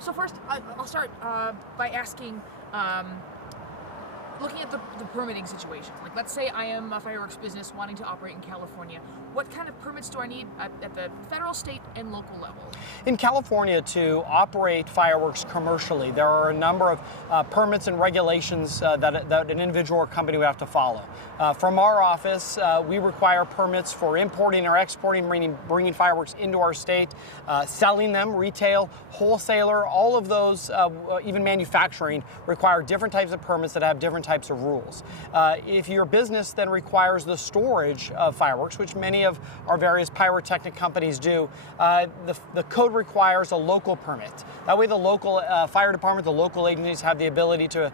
So first, I'll start by asking, looking at the permitting situation. Like, let's say I am a fireworks business wanting to operate in California. What kind of permits do I need at the federal, state, and local level? In California, to operate fireworks commercially, there are a number of permits and regulations that an individual or company would have to follow. From our office, we require permits for importing or exporting, bringing fireworks into our state, selling them, retail, wholesaler, all of those, even manufacturing, require different types of permits that have different types of rules. If your business then requires the storage of fireworks, which many of our various pyrotechnic companies do, the code requires a local permit. That way the local fire department, the local agencies have the ability to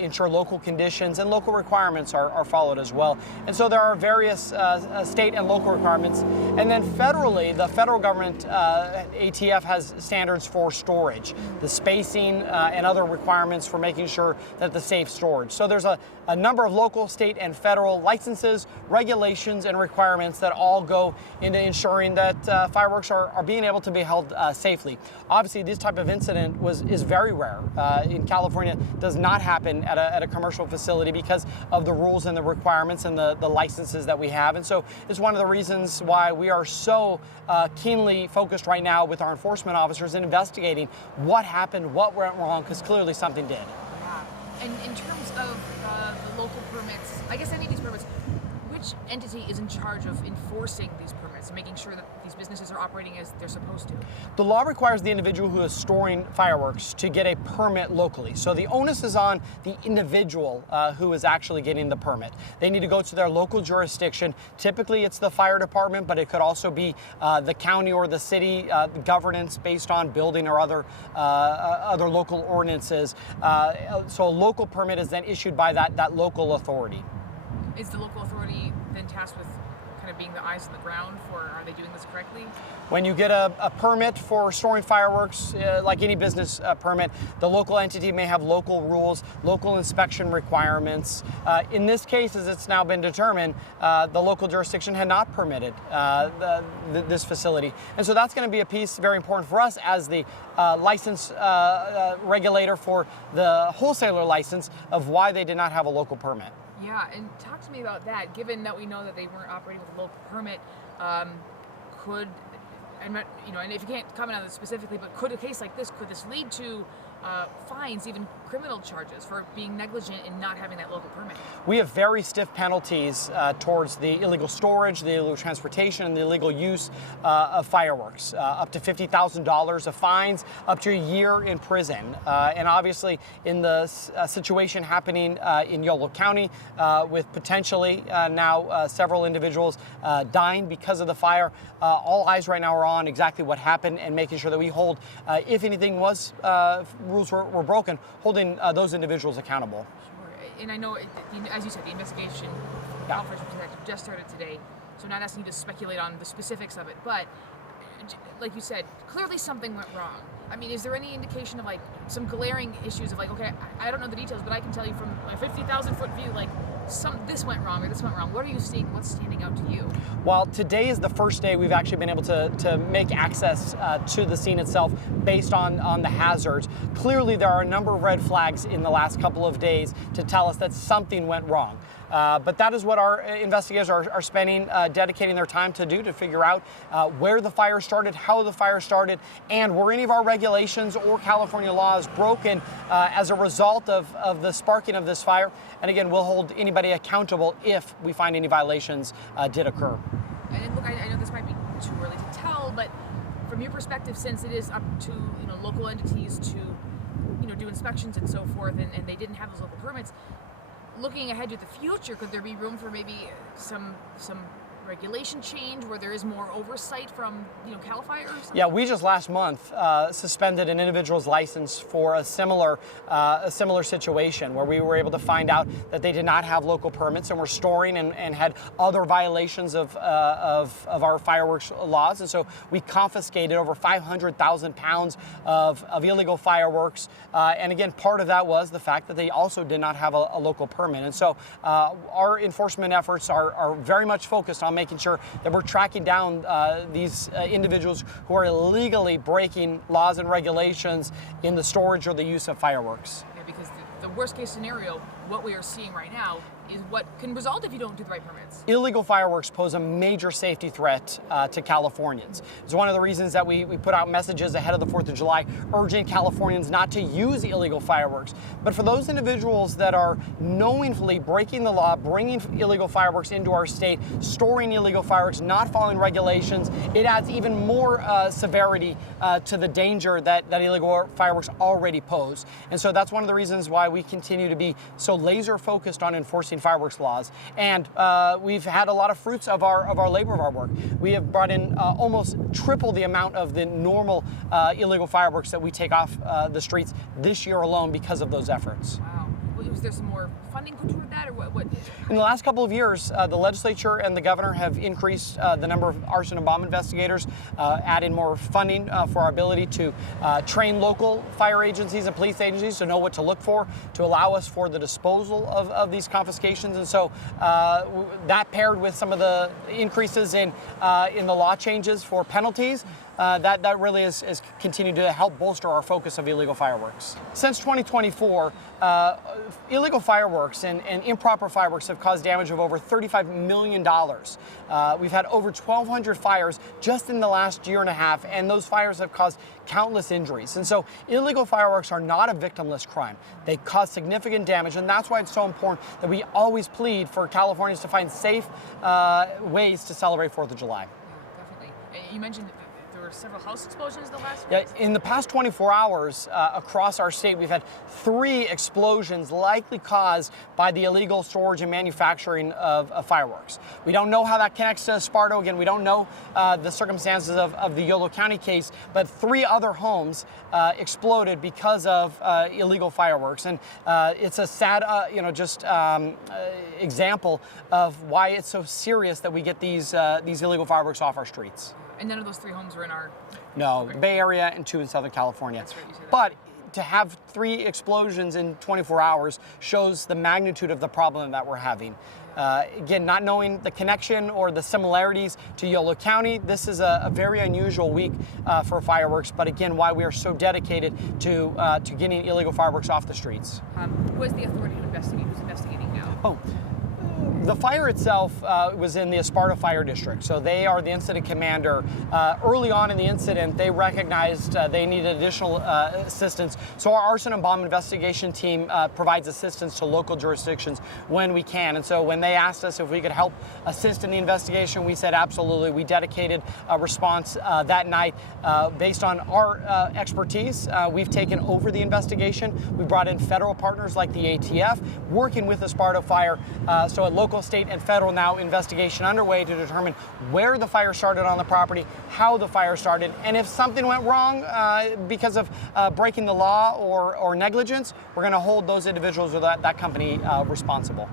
ensure local conditions and local requirements are followed as well. And so there are various state and local requirements. And then federally, the federal government, ATF, has standards for storage, the spacing and other requirements for making sure that the safe storage. So there's a number of local, state, and federal licenses, regulations, and requirements that all go into ensuring that fireworks are being able to be held safely. Obviously, this type of incident is very rare. In California, does not happen at a commercial facility because of the rules and the requirements and the licenses that we have. And so it's one of the reasons why we are so keenly focused right now with our enforcement officers in investigating what happened, what went wrong, because clearly something did. Yeah. And in terms of the local permits, I guess any of these permits, which entity is in charge of enforcing these permits and making sure that these businesses are operating as they're supposed to? The law requires the individual who is storing fireworks to get a permit locally. So the onus is on the individual who is actually getting the permit. They need to go to their local jurisdiction. Typically it's the fire department, but it could also be the county or the city governance based on building or other local ordinances. So a local permit is then issued by that local authority. Is the local authority then tasked with kind of being the eyes on the ground for, are they doing this correctly? When you get a permit for storing fireworks, like any business permit, the local entity may have local rules, local inspection requirements. In this case, as it's now been determined, the local jurisdiction had not permitted this facility. And so that's going to be a piece very important for us as the license regulator for the wholesaler license of why they did not have a local permit. Yeah, and talk to me about that. Given that we know that they weren't operating with a local permit, and if you can't comment on this specifically, but could a case like this, could this lead to fines, even criminal charges for being negligent in not having that local permit? We have very stiff penalties towards the illegal storage, the illegal transportation, and the illegal use of fireworks. Up to $50,000 of fines, up to a year in prison. And obviously, in the situation happening in Yolo County, with potentially now several individuals dying because of the fire, all eyes right now are on exactly what happened and making sure that we hold, if anything was, rules were broken, holding those individuals accountable. Sure. And I know, as you said, the investigation Operation Protective just started today, so not asking you to speculate on the specifics of it, but like you said, clearly something went wrong. I mean, is there any indication of like some glaring issues of like, okay, I don't know the details, but I can tell you from a 50,000-foot view, like this went wrong or this went wrong. What are you seeing? What's standing out to you? Well, today is the first day we've actually been able to make access to the scene itself based on the hazards. Clearly, there are a number of red flags in the last couple of days to tell us that something went wrong. But that is what our investigators are spending, dedicating their time to do, to figure out where the fire started, how the fire started, and were any of our regulations or California laws broken as a result of the sparking of this fire. And again, we'll hold anybody accountable if we find any violations did occur. And look, I know this might be too early to tell, but from your perspective, since it is up to local entities to do inspections and so forth, and they didn't have those local permits, looking ahead to the future, could there be room for maybe some regulation change where there is more oversight from Cal Fire or something? Yeah, we just last month suspended an individual's license for a similar situation where we were able to find out that they did not have local permits and were storing and had other violations of our fireworks laws. And so we confiscated over 500,000 pounds of illegal fireworks. And again, part of that was the fact that they also did not have a local permit. And so our enforcement efforts are very much focused on making sure that we're tracking down these individuals who are illegally breaking laws and regulations in the storage or the use of fireworks. Yeah, because the worst case scenario, what we are seeing right now, is what can result if you don't do the right permits. Illegal fireworks pose a major safety threat to Californians. It's one of the reasons that we put out messages ahead of the 4th of July urging Californians not to use illegal fireworks. But for those individuals that are knowingly breaking the law, bringing illegal fireworks into our state, storing illegal fireworks, not following regulations, it adds even more severity to the danger that illegal fireworks already pose. And so that's one of the reasons why we continue to be so laser focused on enforcing fireworks laws, and we've had a lot of fruits of our labor of our work. We have brought in almost triple the amount of the normal illegal fireworks that we take off the streets this year alone because of those efforts. Wow. Was there some more funding put toward that, or what? In the last couple of years, the legislature and the governor have increased the number of arson and bomb investigators, added more funding for our ability to train local fire agencies and police agencies to know what to look for, to allow us for the disposal of these confiscations. And so that paired with some of the increases in the law changes for penalties, that really has continued to help bolster our focus of illegal fireworks. Since 2024, illegal fireworks and improper fireworks have caused damage of over $35 million. We've had over 1,200 fires just in the last year and a half, and those fires have caused countless injuries. And so illegal fireworks are not a victimless crime. They cause significant damage, and that's why it's so important that we always plead for Californians to find safe ways to celebrate 4th of July. Yeah, definitely. You mentioned there were several house explosions the last Yeah, week. in the past 24 hours across our state, we've had 3 explosions likely caused by the illegal storage and manufacturing of fireworks. We don't know how that connects to Esparto. Again, we don't know the circumstances of the Yolo County case, but 3 other homes exploded because of illegal fireworks. And it's a sad, example of why it's so serious that we get these illegal fireworks off our streets. And none of those 3 homes were in our... No, Bay Area and 2 in Southern California. That's right, you said that. But to have 3 explosions in 24 hours shows the magnitude of the problem that we're having. Again, not knowing the connection or the similarities to Yolo County, this is a very unusual week for fireworks, but again, why we are so dedicated to getting illegal fireworks off the streets. Who has the authority to investigate? Who's investigating now? The fire itself was in the Esparto Fire District, so they are the incident commander. Early on in the incident, they recognized they needed additional assistance, so our arson and bomb investigation team provides assistance to local jurisdictions when we can. And so when they asked us if we could help assist in the investigation, we said absolutely. We dedicated a response that night based on our expertise. We've taken over the investigation. We brought in federal partners like the ATF, working with Esparto Fire, so at local, state, and federal now investigation underway to determine where the fire started on the property, how the fire started, and if something went wrong because of breaking the law or negligence, we're going to hold those individuals or that company responsible.